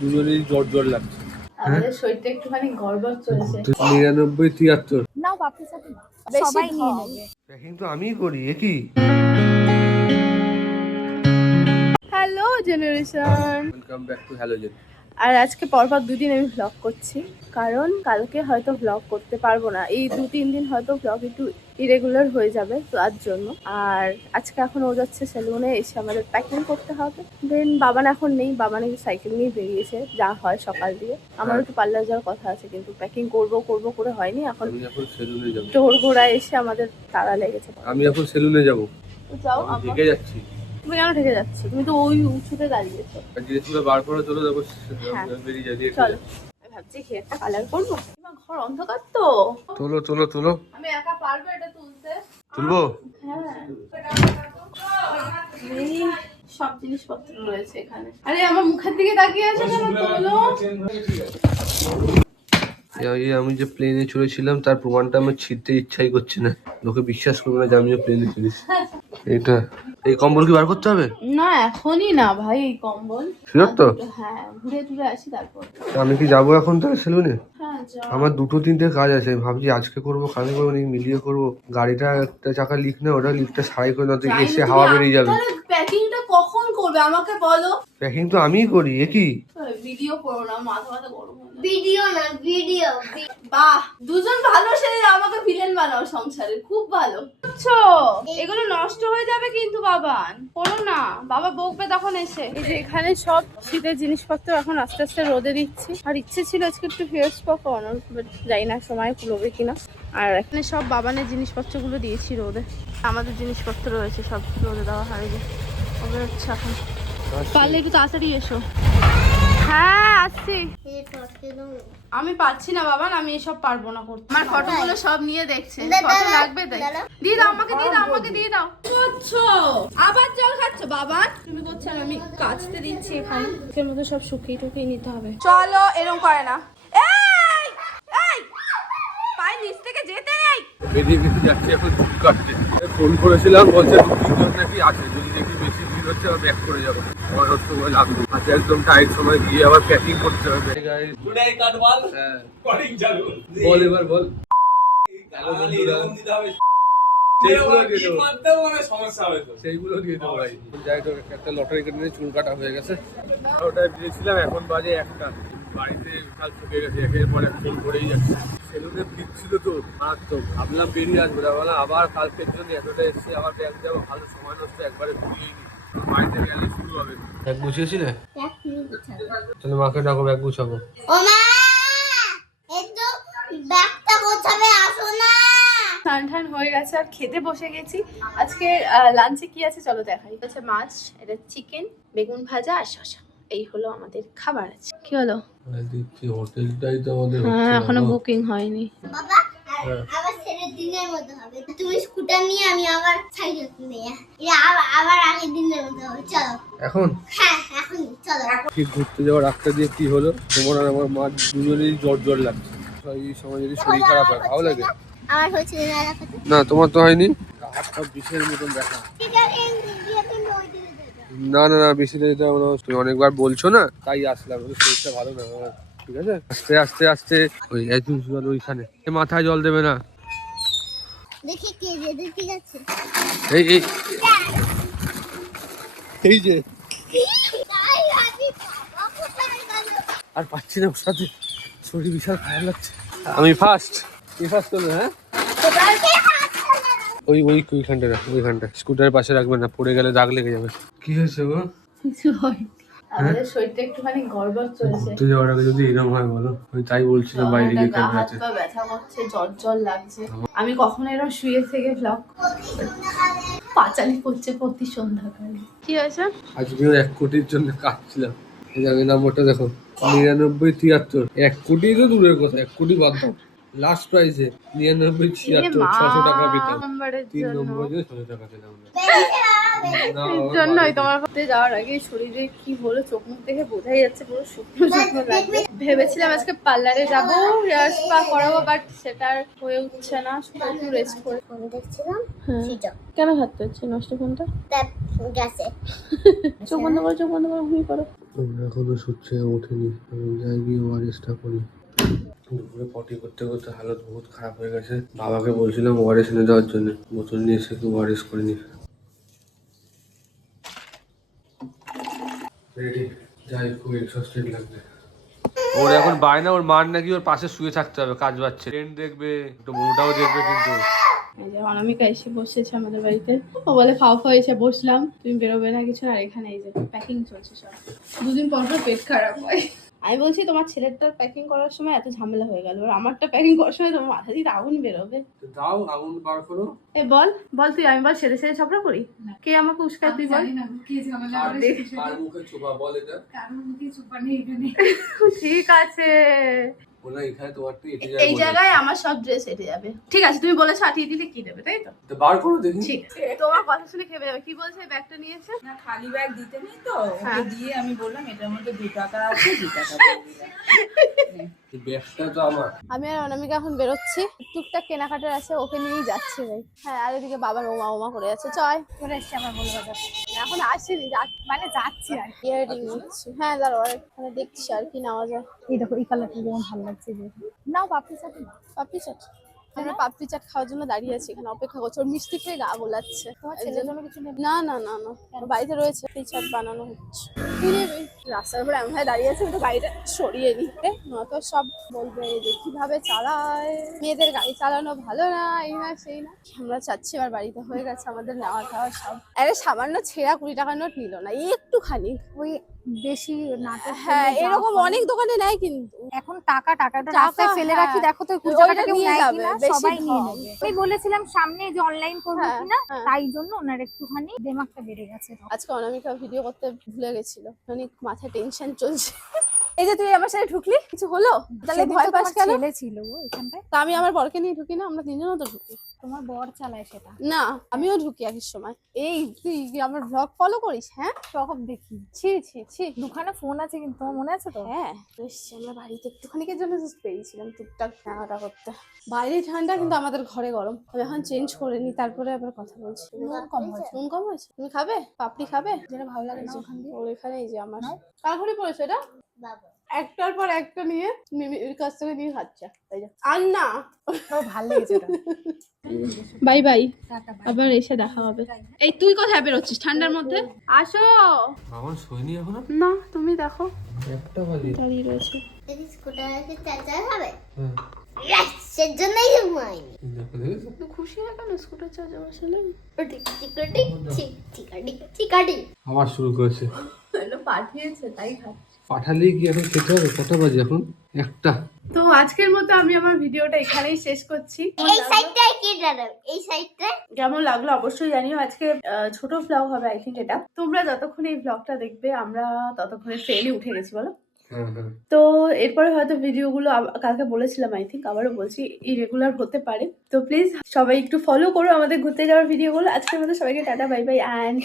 দুজনেরই জ্বর জ্বর লাগছে। আমাদের শরীরটা একটুখানি গড়বড় চলছে। নিরানব্বই তিয়াত্তর। সবাই নিয়ে নেবে। প্যাকিং তো আমিই করি এ কি? Hello generation welcome back to halogen আর আজকে পরপর দুদিন আমি ভ্লগ করছি। কারণ কালকে হয়তো ভ্লগ করতে পারব না। এই দু তিন দিন হয়তো ভ্লগ একটু ইরেগুলার হয়ে যাবে তার জন্য। আর আজকে এখন ও যাচ্ছে সেলুনে এসে আমাদের প্যাকিং করতে হবে। দেন বাবান এখন নেই বাবান একটু সাইকেল নিয়ে বেরিয়েছে যা হয় সকাল দিয়ে। আমারও একটু পার্লার যাওয়ার কথা আছে কিন্তু প্যাকিং করব করব করে হয়নি। এখন জোর ঘোড়ায় এসে আমাদের তাড়া লেগেছে। আমি এখন সেলুনে যাব। যাও আমি যাচ্ছি। তুমি কেন ঠেকে যাচ্ছ? তুমি তো ওই উঁচুতে দাঁড়িয়েছো আর জিনিসগুলো বার করে চলে যাব হ্যাঁ। বেরিয়ে যাবে দিয়ে চলো। আমি ভাবছি কি একটা কালার করব। ঘর অন্ধকার তো। তোলো তোলো তোলো। আমি একা পারব এটা তুলতে? তুলবো? হ্যাঁ। সব জিনিসপত্র রয়েছে এখানে। আরে আমার মুখের দিকে তাকিয়ে আছে কেন? তোলো। আমি যে প্লেনে চড়েছিলাম তার প্রমাণটা আমার ছিঁড়তে ইচ্ছাই করছে না। লোকে বিশ্বাস করবে না যে আমি প্লেনে চড়েছি। এটা এই কম্বল কি বার করতে হবে? না এখনই না ভাই এই কম্বল। Sure তো? হ্যাঁ ঘুরে টুরে আসি তারপর। আমি কি যাব এখন তাহলে সেলুনে? হ্যাঁ আমার দুটো তিনটে কাজ আছে আমি ভাবছি আজকে করব কালকে করব মিলিয়ে করব। গাড়িটা একটা চাকা লিক না ওটা লিকটা সারাই করে না তো এসে হাওয়া বেরিয়ে যাবে। কখন করবে আমাকে বলো। প্যাকিং তো আমিই করি এ কি? ভিডিও করো না মাথা মাথা গরম ভিডিও না ভিডিও বাহ দুজন ভালো সে আমাকে ভিলেন বানাও সংসারে খুব ভালো। বুঝছ? এগুলো নষ্ট হয়ে যাবে কিন্তু বাবান করো না। বাবা বকবে তখন এসে। এই যে এখানে সব শীতের জিনিসপত্র এখন আস্তে আস্তে রোদে দিচ্ছি। আর ইচ্ছে ছিল আজকে একটু ফেস পাকানোর বাট যাই না সময় কুলোবে কিনা। আর এখানে সব বাবানের জিনিসপত্রগুলো দিয়েছি রোদে। আমাদের জিনিসপত্র রয়েছে সব রোদে দেওয়া হয় পারলে একটু তাড়াতাড়ি এসো। হ্যাঁ আসছি। আমি পাচ্ছি না বাবা আমি এসব পারব না করতে। আমার ফটোগুলো সব নিয়ে দেখছে। লাগবে দিয়ে দাও আমাকে দিয়ে দাও আমাকে দিয়ে দাও। করছ? আবার জল খাচ্ছ? বাবা তুমি করছ আমি কাচতে দিচ্ছি এখানে। এর মধ্যে সব শুকিয়ে টুকিয়ে নিতে হবে। চলো এরকম করে না। এই এই! পায়ের নিচ থেকে যেতে নেই। বেরিয়ে গেছি যাচ্ছি এখন চুল কাটতে। ফোন করেছিলাম বলছে দু তিনজন নাকি আছে। যদি দেখি হচ্ছে আবার ব্যাক করে যাব। আমার সময় লাগবে একদম টাইট সময় গিয়ে আবার প্যাকিং করতে হবে। হ্যাঁ। বল এবার বল। সেইগুলো দিয়ে দেবো। মানে ভাই। যাই তো একটা লটারি কেটে নিয়ে চুল কাটা হয়ে গেছে। ওটায় দিয়েছিলাম এখন বাজে একটা। বাড়িতে কাল থেকে গেছে একের পর এক ফোন করেই যাচ্ছে। সেলুনে ভিড় ছিল তো। মারাত্মক ভাবলাম বেরিয়ে আসব না বললাম আবার কালকের জন্য এতটা এসে আবার ব্যাগ যাব ভালো সময় নষ্ট একবারে ঘুরিয়ে নি। ব্যাগ গুছিয়েছিলে? তাহলে মাকে ডাকো ব্যাগ গুছাবো। ও মা! একটু ব্যাগটা গোছাবে আসো না। স্নান টান হয়ে গেছে আর খেতে বসে গেছি। আজকে লাঞ্চে কি আছে চলো দেখাই। হচ্ছে মাছ এটা চিকেন বেগুন ভাজা আর শসা। এই হলো আমাদের খাবার আছে কি হলো? দেখছি হোটেলটাই তো আমাদের হ্যাঁ এখনও বুকিং হয়নি। বাবা আবার ছেলের দিনের মতো হবে। তুমি স্কুটার নিয়ে আমি আবার সাইকেল নিয়ে আবার আবার আগের এখন? হ্যাঁ ঠিক ঘুরতে যাওয়ার রাস্তা দিয়ে কি হলো? তোমার আর আমার মা দুজনেরই জ্বর জ্বর লাগছে। এই সময় যদি শরীর খারাপ হয় ভালো লাগে? আমার না তোমার তো হয়নি? বিষের মতন দেখা। না না না বেশি যেতে হবে তুমি অনেকবার বলছো না তাই আসলাম। শরীরটা ভালো না ঠিক আছে? আস্তে আস্তে আস্তে। ওই একদিন জল ওইখানে। মাথায় জল দেবে না। দেখি কে ঠিক আছে? এই এই। এই যে। তাই ভাবি বাবা কোথায় গেল আর পাচ্ছি না ওর সাথে। শরীর বিশাল খারাপ লাগছে। আমি ফার্স্ট কি ফার্স্ট করবে হ্যাঁ? ওই ওই ওইখানটা না ওইখানটা। স্কুটারের পাশে রাখবে না পড়ে গেলে দাগ লেগে যাবে। কি হয়েছে গো? কিছু হয়নি। আমাদের শরীরটা একটুখানি গড়বড় চলছে। ঘুরতে যাওয়ার আগে যদি এরকম হয় বলো। আমি তাই বলছিলাম বাইরে গিয়ে গা হাত ব্যথা করছে জ্বর জ্বর লাগছে। আমি কখনো এরকম শুয়ে থেকে ব্লগ পাঁচালি করছে প্রতি সন্ধ্যাকালে। কি হয়েছে? আজকেও এক কোটির জন্য কাটছিলাম এই যে আমি নম্বরটা দেখো নিরানব্বই তিয়াত্তর এক কোটি তো দূরের কথা এক কোটি বাদ দাও। লাস্ট প্রাইজে নিরানব্বই ছিয়াত্তর ছশো টাকা পেতাম তিন নম্বর দিয়ে ছশো টাকা আমার। জন্যই তোমার করতে যাওয়ার আগে শরীরে কি হলো চোখ মুখ দেখে বোঝাই যাচ্ছে পুরো শুকনো শুকনো লাগবে। ভেবেছিলাম আজকে পার্লারে যাব হেয়ার স্পা করাবো বাট সেটা আর হয়ে উঠছে না শুধু একটু রেস্ট করে। ফোন দেখছিলাম হ্যাঁ। কেন ভাবতে হচ্ছে নষ্ট ফোনটা? গেছে। চোখ বন্ধ করো চোখ বন্ধ করো ঘুমিয়ে পড়ো। এখনও সূর্যে ওঠেনি। আমি যাই গিয়ে ওয়ারেসটা করি। দুপুরে পটি করতে করতে হালত বহুত খারাপ হয়ে গেছে। বাবাকে বলছিলাম ওয়ারেস এনে দেওয়ার জন্য। বোতল নিয়ে এসে ওয়ারেস করিনি রেডি যাই খুব এক্সস্টেড লাগছে ওর এখন বায়না ওর মার নাকি ওর পাশে শুয়ে থাকতে হবে কাজ বাচ্ছে ট্রেন দেখবে একটু মনটাও দেখবে কিন্তু। এই যে অনামিকা এসে বসেছে আমাদের বাড়িতে। ও বলে খাওয়া খাওয়া এসে বসলাম। তুমি বেরোবে না কিছু আর এখানে এই যে প্যাকিং চলছে সব। দুদিন পর পর পেট খারাপ হয়। আমি বলছি তোমার ছেলেটার প্যাকিং করার সময় এত ঝামেলা হয়ে গেল। আর আমারটা প্যাকিং করার সময় তোমার মাথা দিয়ে আগুন বেরোবে। দাও আগুন বার করো। এ বল বল তুই আমি বল ছেড়ে ছেড়ে ঝগড়া করি? কে আমাকে উস্কায় তুই বল। আর মুখে চোপা বল এটা। ঠিক আছে। বলে এখানে তোমার তো এটে এই জায়গায় আমার সব ড্রেস এটে যাবে। ঠিক আছে তুমি বলে ছাটিয়ে দিলে কি দেবে তাই তো? তো বার করো দেখি। ঠিক আছে তোমার কথা শুনে খেপে যাবে। কি বলছে ব্যাগটা নিয়েছে? না খালি ব্যাগ দিতে নেই তো। হ্যাঁ। ওকে দিয়ে আমি বললাম এটার মধ্যে দু টাকা আছে দু টাকা আমি আর অনামিকা এখন বেরোচ্ছি। টুকটাক কেনাকাটার আছে ওকে নিয়েই যাচ্ছি ভাই। হ্যাঁ আর এদিকে বাবার ওমা ওমা করে আছে। চয়। চলে এসছি আমার বলে বাজার এখন আসিনি মানে যাচ্ছি আর কি। ইয়ারিং নিচ্ছি হ্যাঁ দাঁড়াও আর এখানে দেখছি আর কি নেওয়া যায় এই দেখো এই কালারটা যেমন ভালো লাগছে নাও পাপড়ি চাটি। পাপড়ি চাট আমরা পাপড়ি চাট খাওয়ার জন্য দাঁড়িয়ে আছি এখানে অপেক্ষা করছি। ওর মিষ্টি খেয়ে গা গোলাচ্ছে। না না না না। বাড়িতে রয়েছে পাপড়ি চাট বানানো হচ্ছে। নেবে রাস্তার উপরে এমন দাঁড়িয়ে আছে তো গাড়িটা সরিয়ে এ, নয়তো সব বলবে যে কীভাবে চালায়? মেয়েদের গাড়ি চালানো ভালো না এই না সেই না। আমরা চাচ্ছি এবার বাড়িতে হয়ে গেছে আমাদের নেওয়া খাওয়া সব। আরে সামান্য ছেঁড়া কুড়ি টাকার নোট নিল না একটুখানি। ওই বেশি নাটক হ্যাঁ এরকম অনেক দোকানে নেয় কিন্তু। এখন টাকা টাকাটা রাস্তায় ফেলে হ্যাঁ। রাখি দেখো তো টাকা কেউ নেয় কিনা? সবাই নিয়ে নেবে। আমি বলেছিলাম সামনে যে অনলাইন করব হ্যাঁ, কিনা হ্যাঁ। তাই জন্য ওনার একটুখানি দেমাগটা বেড়ে গেছে আজকে অনামিকা ভিডিও করতে ভুলে গেছিল। অনেক মাথায় টেনশন চলছে। এই যে তুই আমার সাথে ঢুকলি? কিছু হলো? তাহলে ভয় পাস কেন? ছেলে এখানটায়। তা আমি আমার বরকে নিয়ে ঢুকি না? আমরা তিনজনও তো ঢুকি। তোমার বর চালায় সেটা। না আমিও ঢুকি একই সময়। এই তুই কি আমার ব্লগ ফলো করিস হ্যাঁ? সব দেখি। ছি ছি ছি। দুখানে ফোন আছে কিন্তু তোমার মনে আছে তো হ্যাঁ। এসছি আমরা বাড়িতে একটুখানিকের জন্য just পেয়েছিলাম টুকটাক কেনাকাটা করতে। বাইরে ঠান্ডা কিন্তু আমাদের ঘরে গরম। আমি এখন চেঞ্জ করে নি তারপরে আবার কথা বলছি। নুন কম হয়েছে। নুন কম হয়েছে? তুমি খাবে? পাপড়ি খাবে? যেটা ভালো লাগে না ওখান দিয়ে। ওর যে আমার। কার ঘরে পড়েছে এটা? বাবা একটার পর একটা নিয়ে মিমির কাছ থেকে নিয়ে খাচ্ছে এই যে আর না ভালো লেগেছে বাই বাই আবার এসে দেখা হবে এই তুই কোথায় বেরোচ্ছিস ঠান্ডার মধ্যে আসো আমার শোয়নি এখনও না তুমি দেখো একটা বাজে দাঁড়িয়ে রয়েছে যদি স্কুটারকে চার্জার হবে হ্যাঁ জন্যই ঘুমাইনি দেখো দেখেছ তুই খুশি হয় কেন স্কুটার চার্জার টিকাটি আবার শুরু করেছে পাঠিয়েছে তাই খাচ্ছি পাঠালেই কি এখন খেতে হবে? কটা বাজে এখন? একটা। তো আজকের মতো আমি আমার ভিডিওটা এখানেই শেষ করছি। এই সাইডটায় কি দাঁড়াবে এই সাইডটায় কেমন লাগল? অবশ্যই জানিও। আজকে আহ, ছোট ব্লগ হবে আই থিঙ্ক এটা। তোমরা যতক্ষণ এই ব্লগটা দেখবে আমরা ততক্ষণে ট্রেনে উঠে গেছি বলো? হ্যাঁ হ্যাঁ। তো এরপরে হয়তো ভিডিওগুলো কালকে বলেছিলাম আই থিঙ্ক আবারও বলছি ইরেগুলার হতে পারে। তো প্লিজ সবাই একটু ফলো করো আমাদের ঘুরতে যাওয়ার ভিডিওগুলো। আজকের মতো সবাইকে টাটা বাই বাই অ্যান্ড